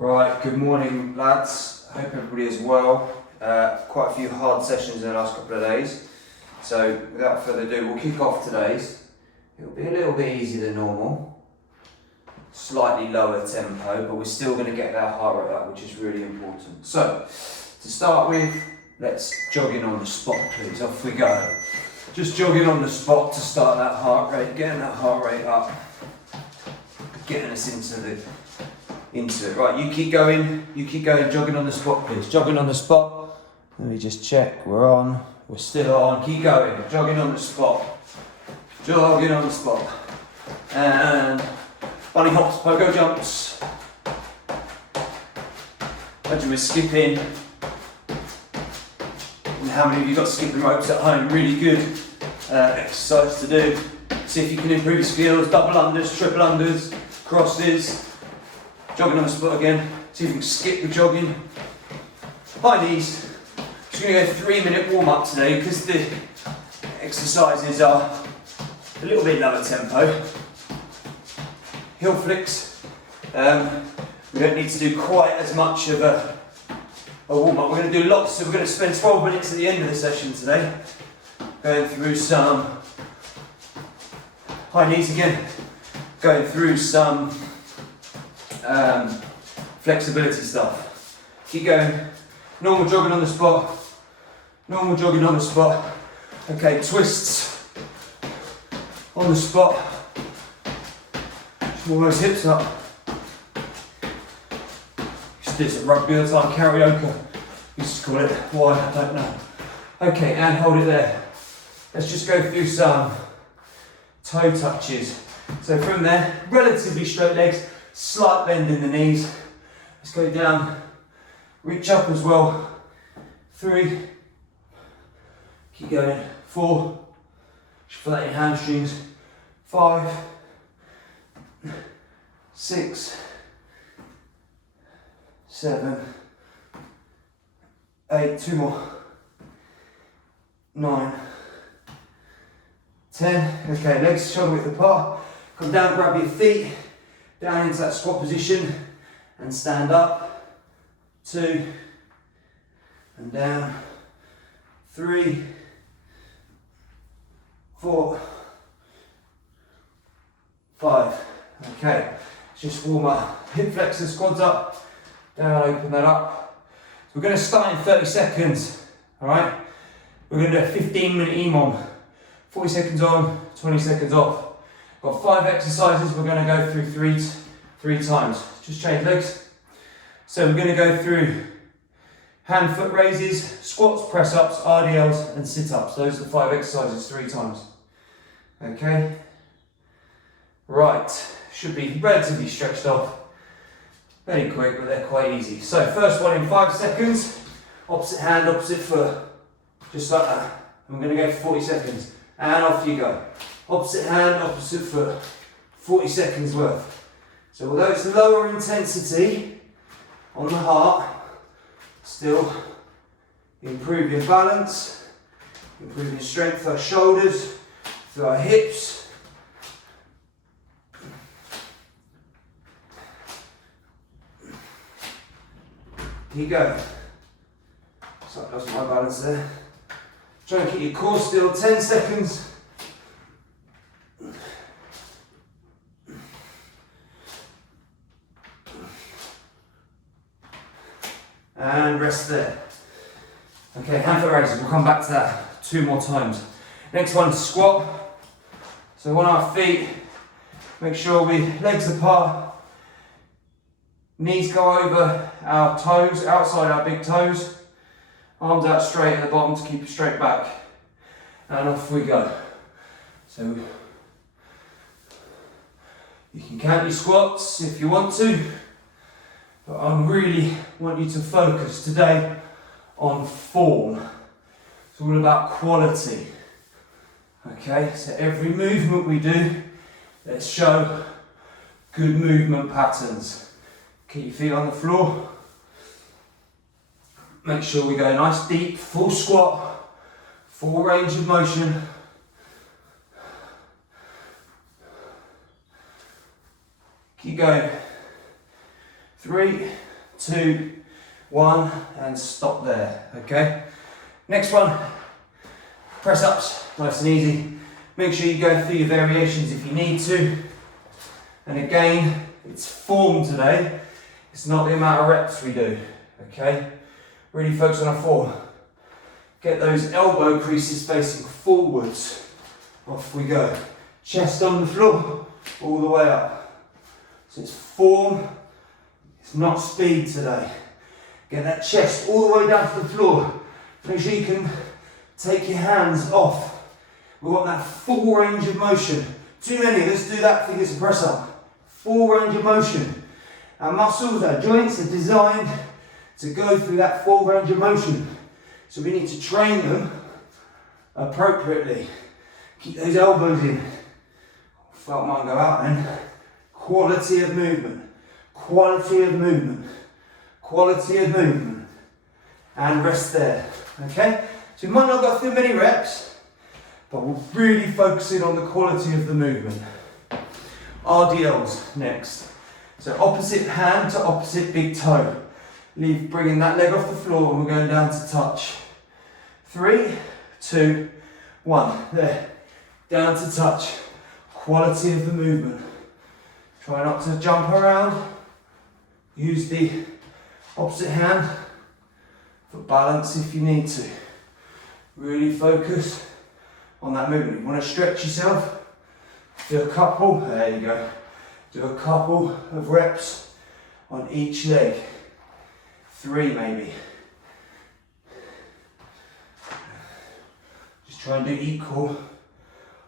Right, good morning lads, I hope everybody is well. Quite a few hard sessions in the last couple of days, so without further ado we'll kick off today's. It'll be a little bit easier than normal, slightly lower tempo, but we're still going to get that heart rate up, which is really important. So, to start with, let's jog in on the spot please, off we go. Just jogging on the spot to start that heart rate, getting that heart rate up, getting us into it. Right, you keep going, jogging on the spot please, jogging on the spot. Let me just check, we're on, we're still on, keep going, jogging on the spot, and bunny hops, pogo jumps. Imagine we're skipping, and how many of you got skipping ropes at home? Really good exercise to do. See if you can improve your skills, double unders, triple unders, crosses. Jogging on the spot again, see if you can skip the jogging. High knees. Just going to go 3-minute warm up today because the exercises are a little bit lower tempo. Heel flicks. We don't need to do quite as much of a warm up. We're going to do lots, so we're going to spend 12 minutes at the end of the session today going through some high knees again, going through some flexibility stuff. Keep going. Normal jogging on the spot. Okay, twists on the spot. Just warm those hips up. Used to do some rugby all the time, karaoke. Used to call it. Why? I don't know. Okay, and hold it there. Let's just go through some toe touches. So from there, relatively straight legs. Slight bend in the knees. Let's go down, reach up as well. 3, keep going. 4, just feel that in hamstrings. 5, 6, 7, 8, 2 more. 9, 10. Okay, legs shoulder width apart. Come down, grab your feet. Down into that squat position and stand up. 2 and down. 3, 4, 5. Okay, let's just warm up. Hip flexors, quads up. Down, open that up. So we're going to start in 30 seconds. Alright? We're going to do a 15-minute EMOM. 40 seconds on, 20 seconds off. Got 5 exercises, we're going to go through three times. Just change legs. So we're going to go through hand foot raises, squats, press ups, RDLs and sit ups. Those are the 5 exercises 3 times. Okay. Right, should be relatively stretched off. Very quick, but they're quite easy. So first one in 5 seconds, opposite hand, opposite foot. Just like that. And we're going to go for 40 seconds. And off you go. Opposite hand, opposite foot, 40 seconds worth. So although it's lower intensity on the heart, still improving balance, improving strength through our shoulders, through our hips. Here you go. So I lost my balance there. Try and keep your core still, 10 seconds. And rest there. Okay, hand foot raises, we'll come back to that 2 more times. Next one, squat. So on our feet, make sure we legs apart, knees go over our toes, outside our big toes, arms out straight at the bottom to keep it straight back. And off we go. So you can count your squats if you want to. But I really want you to focus today on form. It's all about quality. Okay, so every movement we do, let's show good movement patterns. Keep your feet on the floor. Make sure we go nice deep, full squat, full range of motion. Keep going. 3, 2, 1, and stop there, okay? Next one, press ups, nice and easy. Make sure you go through your variations if you need to. And again, it's form today. It's not the amount of reps we do, okay? Really focus on our form. Get those elbow creases facing forwards. Off we go. Chest on the floor, all the way up. So it's form, it's not speed today. Get that chest all the way down to the floor. Make sure you can take your hands off. We want that full range of motion. Too many, let's do that for this press up. Full range of motion. Our muscles, our joints are designed to go through that full range of motion. So we need to train them appropriately. Keep those elbows in. Felt mine go out then. Quality of movement. Quality of movement. Quality of movement. And rest there. Okay? So we might not go through many reps, but we're really focusing on the quality of the movement. RDLs next. So opposite hand to opposite big toe. Bringing that leg off the floor and we're going down to touch. 3, 2, 1. There. Down to touch. Quality of the movement. Try not to jump around. Use the opposite hand for balance if you need to. Really focus on that movement. You want to stretch yourself. Do a couple. There you go. Do a couple of reps on each leg. 3 maybe. Just try and do equal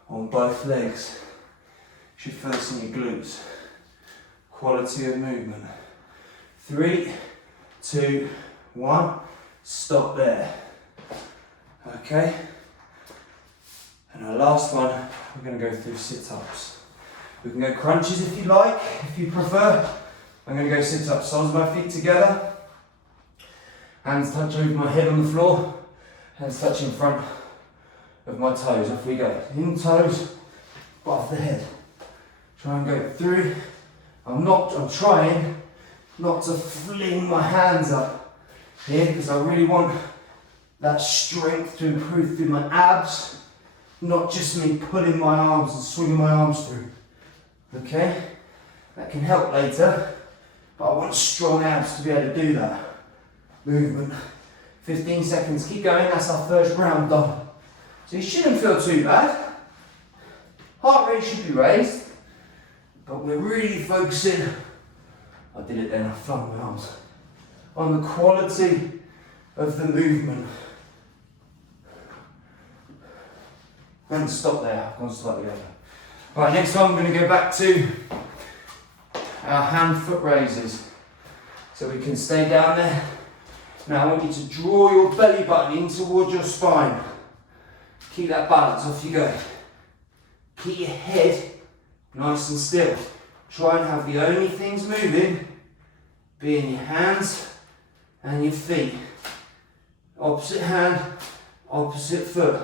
on both legs. Should feel this in your glutes. Quality of movement. 3, 2, 1. Stop there. Okay. And our last one, we're going to go through sit-ups. We can go crunches if you like, if you prefer. I'm going to go sit-ups. Soles of my feet together. Hands touch over my head on the floor. Hands touch in front of my toes. Off we go. In toes, above the head. Try and go through. I'm trying not to fling my hands up here because I really want that strength to improve through my abs, not just me pulling my arms and swinging my arms through. Okay? That can help later, but I want strong abs to be able to do that. Movement. 15 seconds. Keep going. That's our first round done. So you shouldn't feel too bad. Heart rate should be raised, but we're really focusing. I did it then. I flung my arms on the quality of the movement. And stop there. I've gone slightly over. Right. Next one, we're going to go back to our hand-foot raises, so we can stay down there. Now I want you to draw your belly button in towards your spine. Keep that balance, off you go. Keep your head nice and still. Try and have the only things moving being your hands and your feet. Opposite hand, opposite foot.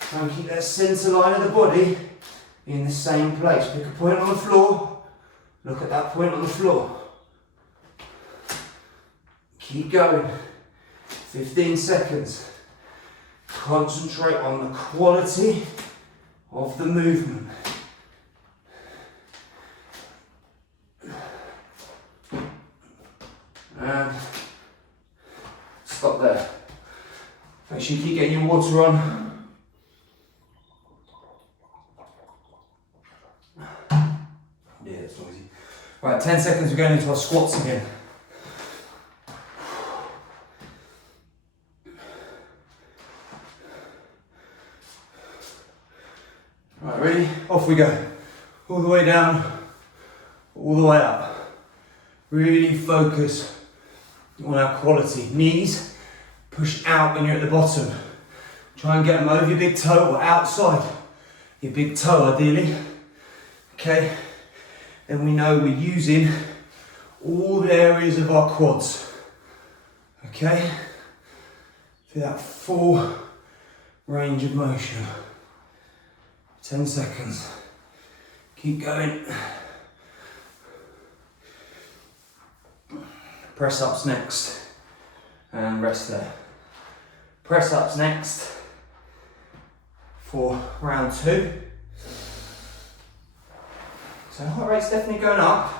Try and keep that centre line of the body in the same place. Pick a point on the floor. Look at that point on the floor. Keep going. 15 seconds. Concentrate on the quality of the movement. And stop there. Make sure you keep getting your water on. Yeah, it's noisy. Right, 10 seconds, we're going into our squats again. Right, ready? Off we go. All the way down, all the way up. Really focus on our quality. Knees, push out when you're at the bottom. Try and get them over your big toe or outside your big toe ideally. Okay, then we know we're using all the areas of our quads. Okay, for that full range of motion. 10 seconds. Keep going. Press ups next, and rest there. Press ups next for round 2. So heart rate's definitely going up.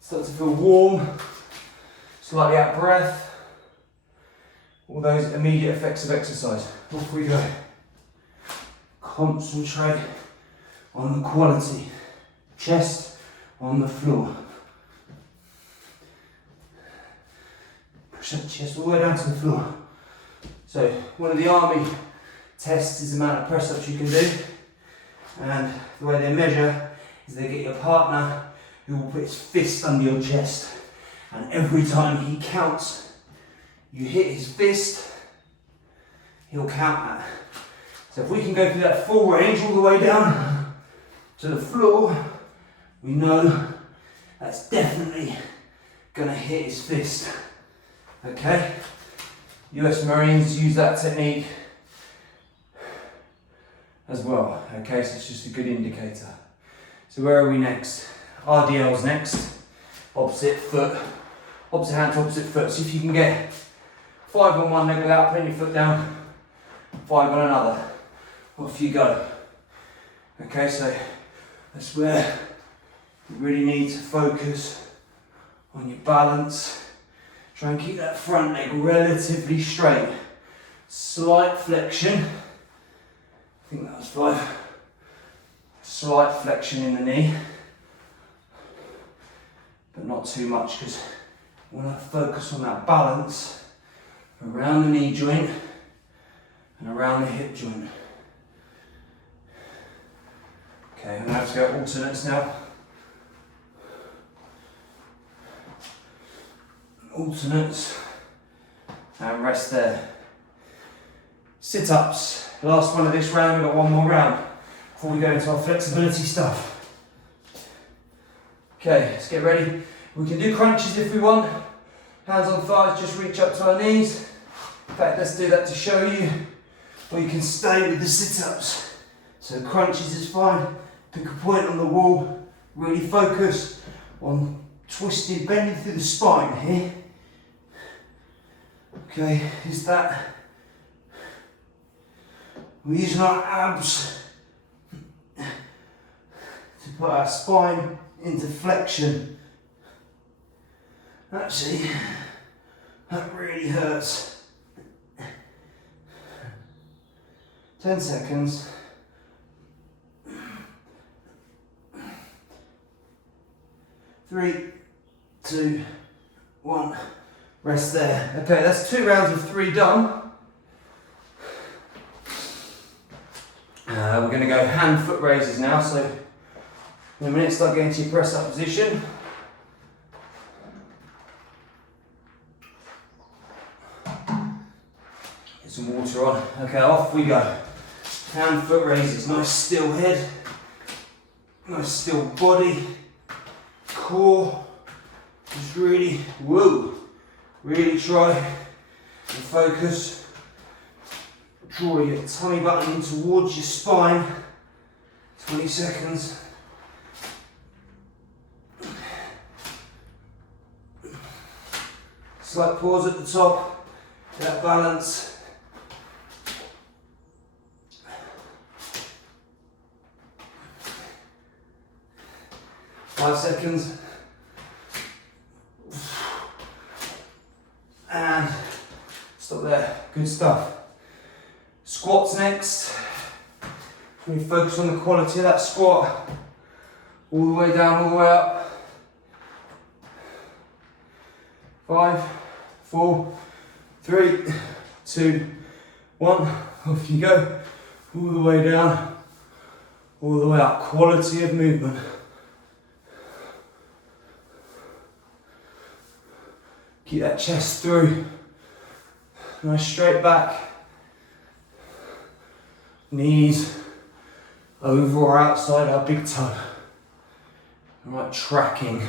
Start to feel warm, slightly out of breath. All those immediate effects of exercise. Off we go. Concentrate on the quality. Chest on the floor. Push that chest all the way down to the floor. So one of the army tests is the amount of press ups you can do. And the way they measure is they get your partner who will put his fist under your chest. And every time he counts, you hit his fist, he'll count that. So if we can go through that full range all the way down to the floor, we know that's definitely gonna hit his fist. Okay? US Marines use that technique as well. Okay, so it's just a good indicator. So where are we next? RDL's next. Opposite foot, opposite hand to opposite foot. See if you can get 5 on one leg without putting your foot down, 5 on another. Off you go. Okay, so that's where you really need to focus on your balance. Try and keep that front leg relatively straight. Slight flexion. I think that was 5. Slight flexion in the knee. But not too much, because we want to focus on that balance around the knee joint and around the hip joint. Okay, I'm going to have to go alternates now. Alternates and rest there. Sit-ups, last one of this round. We've got one more round before we go into our flexibility stuff. Okay, let's get ready. We can do crunches if we want. Hands on thighs, just reach up to our knees. In fact, let's do that to show you. Or you can stay with the sit-ups. So crunches is fine. Pick a point on the wall. Really focus on twisted, bending through the spine here. Okay, is that? We're using our abs to put our spine into flexion. Actually, that really hurts. 10 seconds. 3, 2, 1. Rest there. Okay, that's 2 rounds of 3 done. We're going to go hand-foot raises now. So in a minute, start getting to your press-up position. Get some water on. Okay, off we go. Hand-foot raises. Nice still head. Nice still body. Core. Just really, really try and focus. Draw your tummy button in towards your spine. 20 seconds. Slight pause at the top. That balance. Five seconds. And stop there. Good stuff. Squats next. We focus on the quality of that squat. All the way down, all the way up. 5, 4, 3, 2, 1. Off you go. All the way down, all the way up. Quality of movement. Keep that chest through. Nice straight back. Knees over or outside our big toe. Right tracking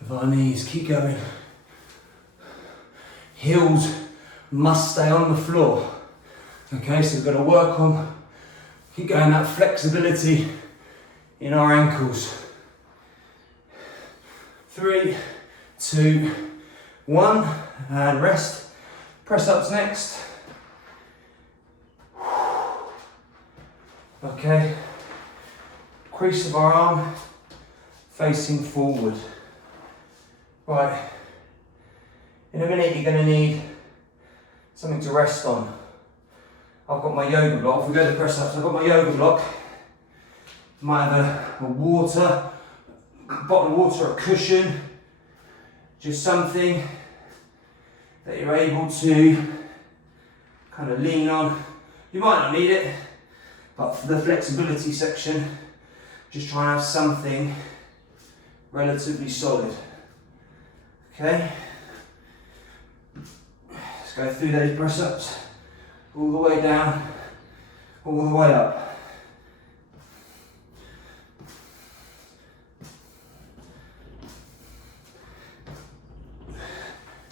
of our knees. Keep going. Heels must stay on the floor. Okay, so we've got to work on, keep going, that flexibility in our ankles. 3, 2, 1, and rest. Press ups next. Okay, crease of our arm facing forward. Right, in a minute you're going to need something to rest on. I've got my yoga block. If we go to press ups, I've got my yoga block. Might have a water, bottle of water, a cushion, just something that you're able to kind of lean on. You might not need it, but for the flexibility section, just try and have something relatively solid. Okay, let's go through those press ups, all the way down, all the way up.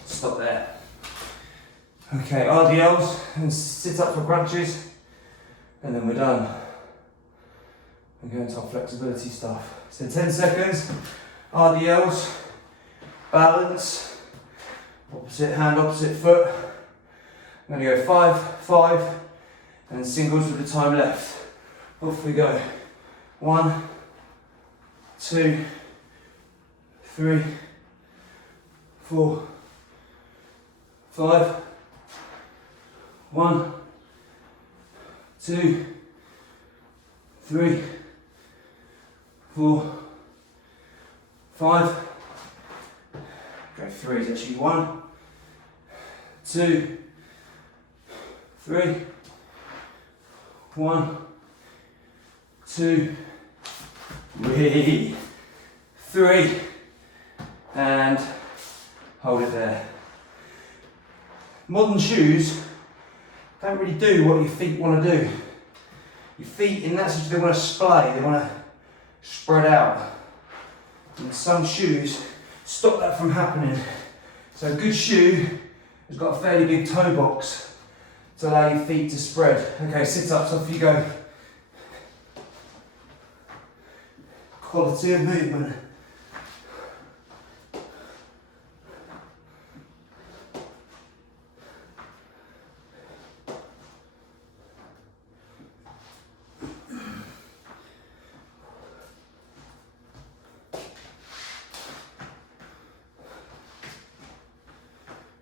Stop there. Okay, RDLs and sit up for crunches, and then we're done. We're going to our flexibility stuff. So 10 seconds, RDLs, balance, opposite hand, opposite foot. I'm going to go 5, 5, and then singles with the time left. Off we go. 1, 2, 3, 4, 5, 1, 2, 3, 4, 5. Go 3 is actually 1, 2, 3, 1, 2, 3, and hold it there. Modern shoes don't really do what your feet want to do. Your feet, in that sense, they want to splay, they want to spread out. And some shoes stop that from happening. So a good shoe has got a fairly big toe box to allow your feet to spread. Okay, sit-ups, off you go. Quality of movement.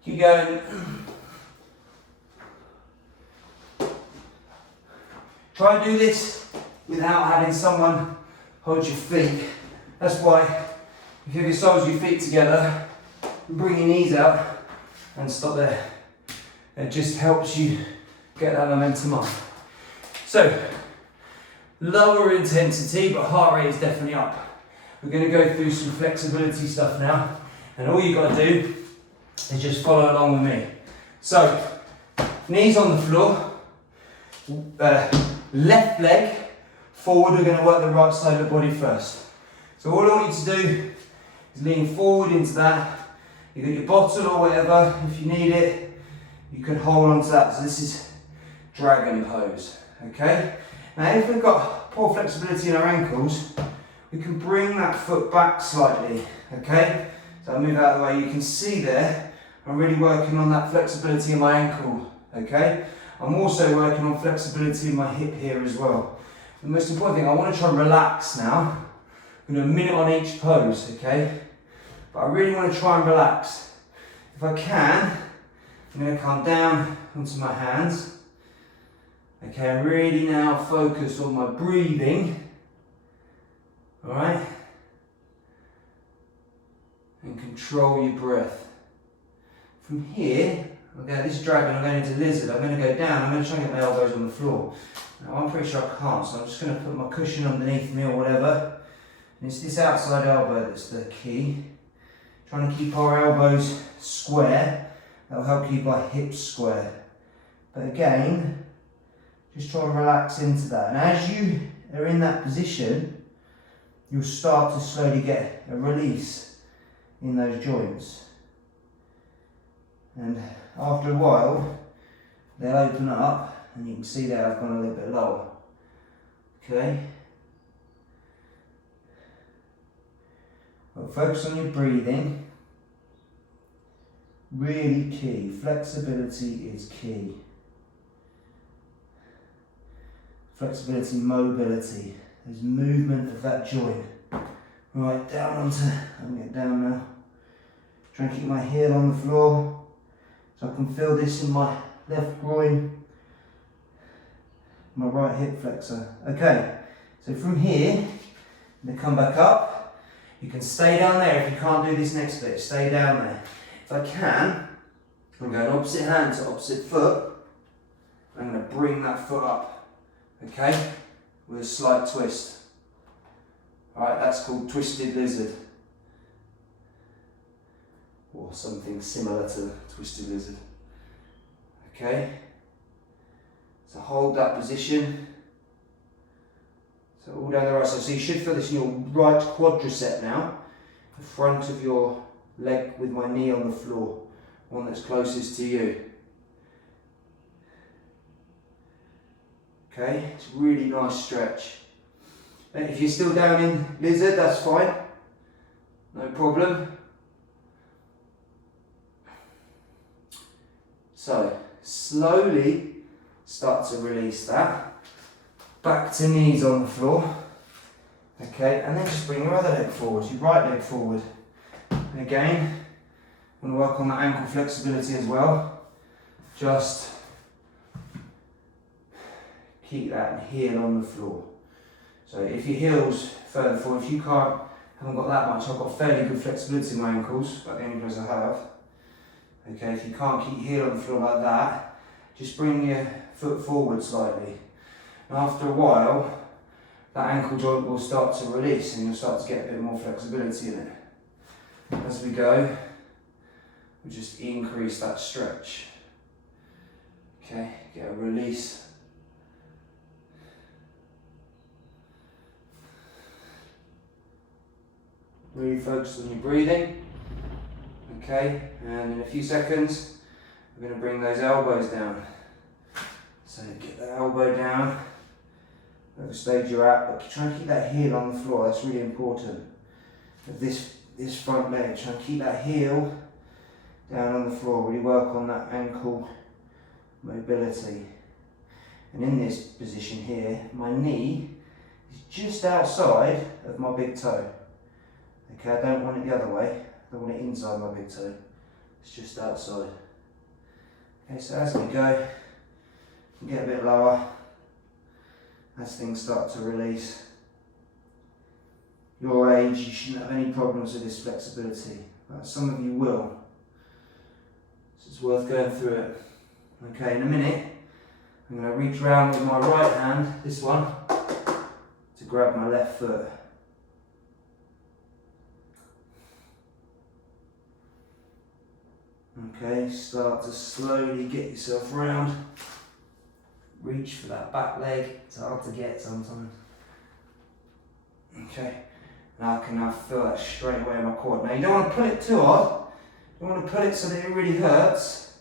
Keep going. Try and do this without having someone hold your feet. That's why if you have your soles of your feet together, bring your knees out and stop there. It just helps you get that momentum up. So, lower intensity, but heart rate is definitely up. We're going to go through some flexibility stuff now, and all you've got to do is just follow along with me. So, knees on the floor, left leg forward. We're going to work the right side of the body first. So all I want you to do is lean forward into that. You got your bottle or whatever, if you need it, you can hold on to that. So this is dragon pose, okay? Now if we've got poor flexibility in our ankles, we can bring that foot back slightly, okay? So I'll move out of the way. You can see there, I'm really working on that flexibility in my ankle, okay? I'm also working on flexibility in my hip here as well. The most important thing, I want to try and relax now. I'm going to do a minute on each pose, okay? But I really want to try and relax. If I can, I'm going to come down onto my hands. Okay, I'm really now focused on my breathing. Alright? And control your breath. From here, okay, this dragon, I'm going into lizard. I'm going to go down, I'm going to try and get my elbows on the floor. Now I'm pretty sure I can't, so I'm just going to put my cushion underneath me or whatever. And it's this outside elbow that's the key. Trying to keep our elbows square. That'll help keep our hips square. But again, just try and relax into that. And as you are in that position, you'll start to slowly get a release in those joints. And after a while, they'll open up, and you can see there I've gone a little bit lower. Okay? But focus on your breathing. Really key. Flexibility is key. Flexibility, mobility. There's movement of that joint. Right, down onto, I'm getting down now. Try and keep my heel on the floor so I can feel this in my left groin, my right hip flexor. Okay, so from here, I'm going to come back up. You can stay down there if you can't do this next bit, stay down there. If I can, I'm going opposite hand to opposite foot. I'm going to bring that foot up, okay, with a slight twist. Alright, that's called twisted lizard. Or something similar to twisted lizard. Okay, so hold that position. So all down the right side. So you should feel this in your right quadricep now. The front of your leg with my knee on the floor. One that's closest to you. Okay, it's a really nice stretch. And if you're still down in lizard, that's fine. No problem. So, slowly start to release that. Back to knees on the floor. Okay, and then just bring your other leg forward, your right leg forward. And again, I'm going to work on that ankle flexibility as well. Just keep that heel on the floor. So if your heel's further forward, if you haven't got that much, I've got fairly good flexibility in my ankles, about the only place I have. Okay, if you can't keep heel on the floor like that, just bring your foot forward slightly. And after a while, that ankle joint will start to release and you'll start to get a bit more flexibility in it. As we go, we just increase that stretch. Okay, get a release. Really focus on your breathing. Okay, and in a few seconds, we're going to bring those elbows down. So get that elbow down, whatever stage you're at, but try and keep that heel on the floor, that's really important. This front leg, try and keep that heel down on the floor, really work on that ankle mobility. And in this position here, my knee is just outside of my big toe. Okay, I don't want it the other way. I don't want it inside my big toe. It's just outside. Okay, so as we go, get a bit lower as things start to release. Your age, you shouldn't have any problems with this flexibility, but some of you will. So it's worth going through it. Okay, in a minute, I'm going to reach around with my right hand, this one, to grab my left foot. Okay, start to slowly get yourself round. Reach for that back leg, it's hard to get sometimes. Okay, now I can now feel that straight away in my quad. Now you don't want to pull it too hard, you don't want to pull it so that it really hurts.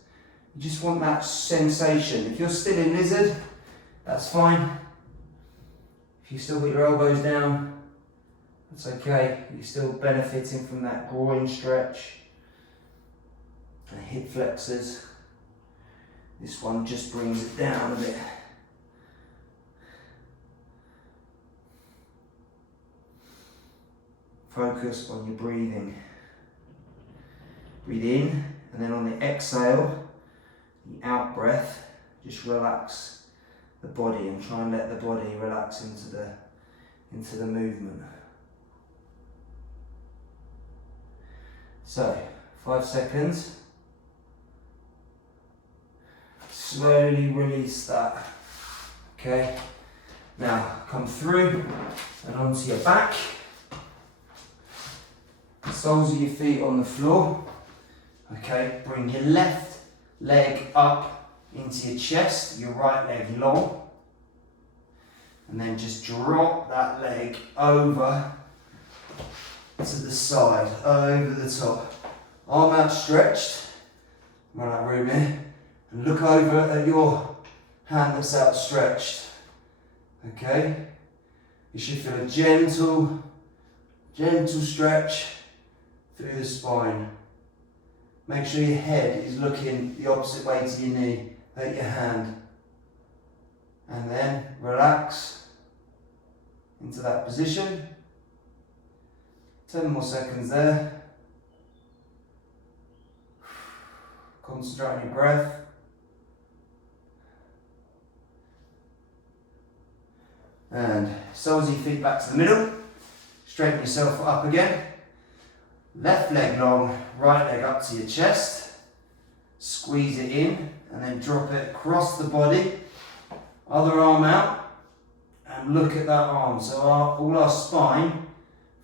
You just want that sensation. If you're still in lizard, that's fine. If you've still got your elbows down, that's okay. You're still benefiting from that groin stretch. And hip flexors. This one just brings it down a bit. Focus on your breathing. Breathe in, and then on the exhale, the out breath, just relax the body and try and let the body relax into the movement. So, 5 seconds. Slowly release that. Okay, now come through and onto your back. Soles of your feet on the floor. Okay, bring your left leg up into your chest, your right leg long. And then just drop that leg over to the side, over the top. Arm outstretched. Run out of room here. And look over at your hand that's outstretched. Okay? You should feel a gentle stretch through the spine. Make sure your head is looking the opposite way to your knee, at your hand. And then relax into that position. 10 more seconds there. Concentrate on your breath. And soles of your feet back to the middle. Straighten yourself up again. Left leg long, right leg up to your chest. Squeeze it in and then drop it across the body. Other arm out and look at that arm. So all our spine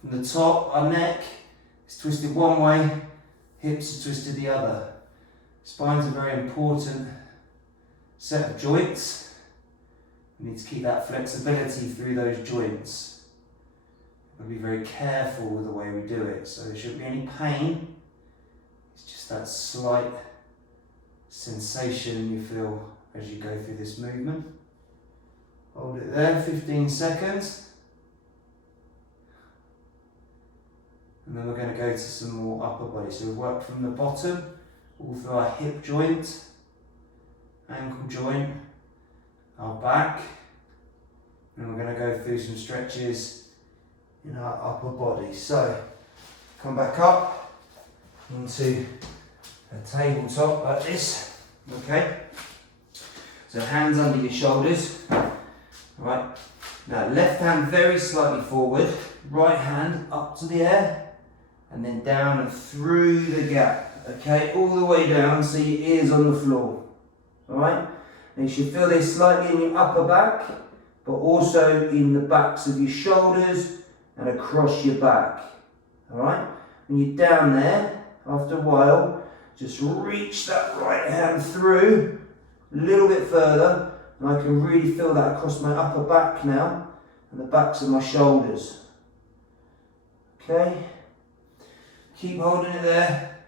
from the top, our neck is twisted one way, hips are twisted the other. Spine's a very important set of joints. We need to keep that flexibility through those joints. We'll be very careful with the way we do it, so there shouldn't be any pain. It's just that slight sensation you feel as you go through this movement. Hold it there, 15 seconds. And then we're going to go to some more upper body. So we've worked from the bottom, all through our hip joint, ankle joint, our back. And we're going to go through some stretches in our upper body. So come back up into a tabletop like this. Okay. So hands under your shoulders. Right. Now left hand very slightly forward, right hand up to the air, and then down and through the gap. Okay, all the way down so your ears on the floor. Alright? And you should feel this slightly in your upper back, but also in the backs of your shoulders and across your back. Alright? When you're down there, after a while, just reach that right hand through a little bit further, and I can really feel that across my upper back now and the backs of my shoulders. Okay? Keep holding it there.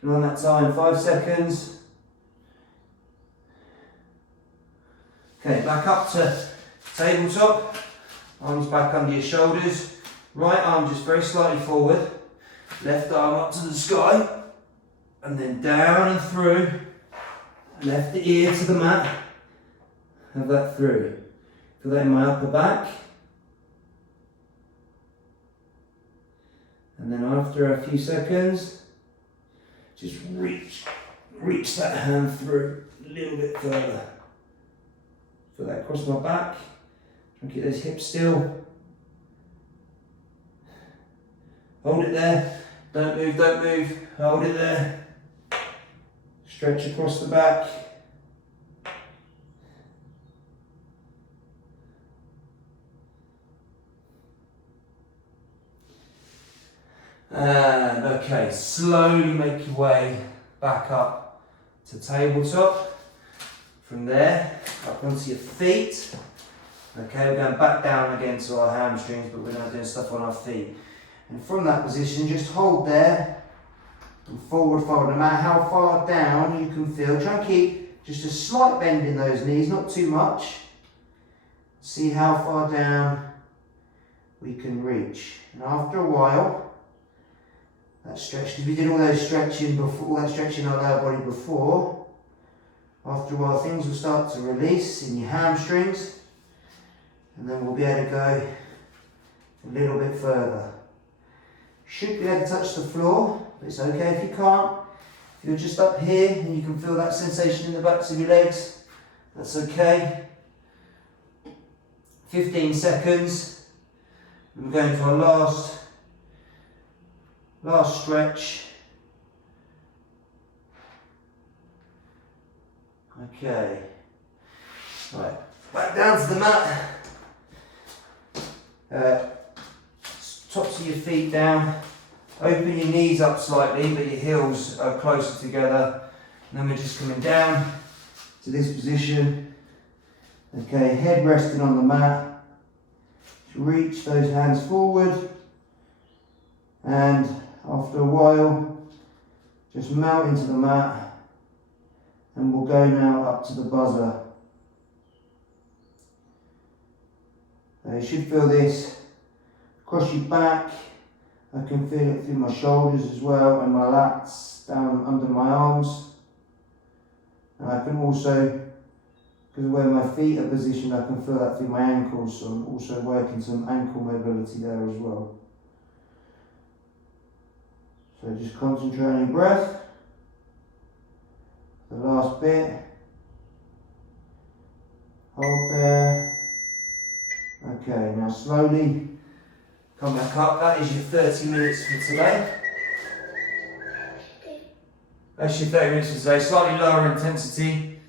Keep on that time, 5 seconds. Okay, back up to tabletop. Arms back under your shoulders. Right arm just very slightly forward. Left arm up to the sky. And then down and through. Left ear to the mat. Have that through. Feel that in my upper back. And then after a few seconds, just reach that hand through a little bit further. Feel that across my back. Try and keep those hips still. Hold it there. Don't move, don't move. Hold it there. Stretch across the back. And okay, slowly make your way back up to tabletop. From there, up onto your feet. Okay, we're going back down again to our hamstrings, but we're now doing stuff on our feet. And from that position, just hold there and forward fold. No matter how far down you can feel, try and keep just a slight bend in those knees, not too much. See how far down we can reach. And after a while, that stretch, because we did all those stretching before, all that stretching our lower body before. After a while, things will start to release in your hamstrings, and then we'll be able to go a little bit further. Should be able to touch the floor, but it's okay if you can't. If you're just up here and you can feel that sensation in the backs of your legs, that's okay. 15 seconds. We're going for our last stretch. Okay. Right, back down to the mat. Tops of your feet down. Open your knees up slightly, but your heels are closer together. And then we're just coming down to this position. Okay, head resting on the mat. Reach those hands forward. And after a while, just mount into the mat. And we'll go now up to the buzzer. You should feel this across your back, I can feel it through my shoulders as well and my lats down under my arms. And I can also, because of where my feet are positioned, I can feel that through my ankles, so I'm also working some ankle mobility there as well. So just concentrate on your breath. The last bit. Hold there. Okay, now slowly come back up. That is your 30 minutes for today. That's your 30 minutes for today. Slightly lower intensity,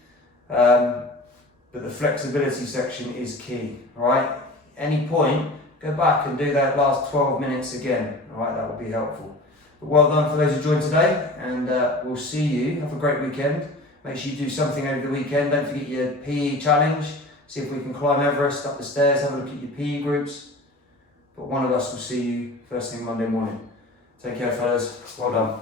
but the flexibility section is key. Alright? Any point, go back and do that last 12 minutes again. Alright, that will be helpful. But well done for those who joined today, and we'll see you. Have a great weekend. Make sure you do something over the weekend. Don't forget your PE challenge. See if we can climb Everest up the stairs. Have a look at your PE groups. But one of us will see you first thing Monday morning. Take care, fellas. Well done.